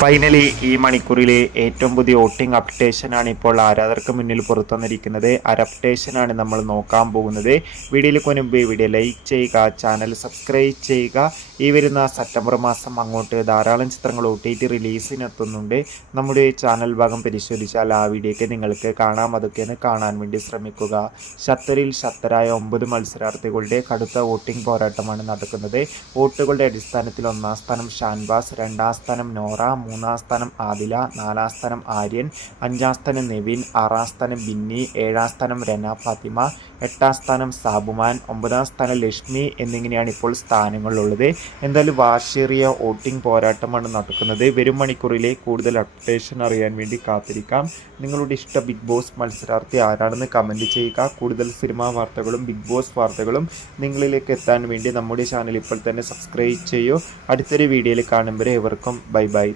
Finally ഈ മണിക്കൂറിലെ ഏറ്റവും പുതിയ വോട്ടിംഗ് അപ്ഡേഷനാണ് ഇപ്പോൾ ആരാധകർക്ക് മുന്നിൽ പുറത്തു വന്നിരിക്കുന്നത്. അപ്ഡേഷനാണ് നമ്മൾ നോക്കാൻ പോകുന്നത്. വീഡിയോയിൽ മുൻപ് വീഡിയോ ലൈക്ക് ചെയ്യുക, ചാനൽ സബ്സ്ക്രൈബ് ചെയ്യുക. ഈ വരുന്ന സെപ്റ്റംബർ മാസം അങ്ങോട്ട് ധാരാളം ചിത്രങ്ങൾ OTT റിലീസിനെത്തുന്നുണ്ട്. നമ്മുടെ ചാനൽ ഭാഗം പരിശോധിച്ചാൽ ആ വീഡിയോയ്ക്ക് നിങ്ങൾക്ക് കാണാം. അതൊക്കെയാണ് കാണാൻ വേണ്ടി ശ്രമിക്കുക. ഖത്തറിൽ ശക്തരായ 9 മത്സരാർത്ഥികളുടെ കടുത്ത വോട്ടിംഗ് പോരാട്ടമാണ് നടക്കുന്നത്. വോട്ടുകളുടെ അടിസ്ഥാനത്തിൽ 1-ാം സ്ഥാനം ഷാൻവാസ്, 2-ാം സ്ഥാനം നോറ, 3-ാം സ്ഥാനം ആദില, 4-ാം സ്ഥാനം ആര്യൻ, 5-ാം സ്ഥാനം നെവിൻ, 6-ാം സ്ഥാനം ബിന്നി, 7-ാം സ്ഥാനം റെന ഫാത്തിമ, 8-ാം സ്ഥാനം സാബുമാൻ, 9-ാം സ്ഥാനം ലക്ഷ്മി എന്നിങ്ങനെയാണ് ഇപ്പോൾ സ്ഥാനങ്ങളുള്ളത്. എന്തായാലും വാശിയേറിയ വോട്ടിംഗ് പോരാട്ടമാണ് നടക്കുന്നത്. വരും മണിക്കൂറിലെ കൂടുതൽ അപ്ഡേഷൻ അറിയാൻ വേണ്ടി കാത്തിരിക്കാം. നിങ്ങളുടെ ഇഷ്ട ബിഗ് ബോസ് മത്സരാർത്ഥി ആരാണെന്ന് കമൻറ്റ് ചെയ്യുക. കൂടുതൽ സിനിമാ വാർത്തകളും ബിഗ് ബോസ് വാർത്തകളും നിങ്ങളിലേക്ക് എത്താൻ വേണ്ടി നമ്മുടെ ചാനൽ ഇപ്പോൾ തന്നെ സബ്സ്ക്രൈബ് ചെയ്യൂ. അടുത്തൊരു വീഡിയോയിൽ കാണുമ്പോൾ ഏവർക്കും ബൈ ബൈ.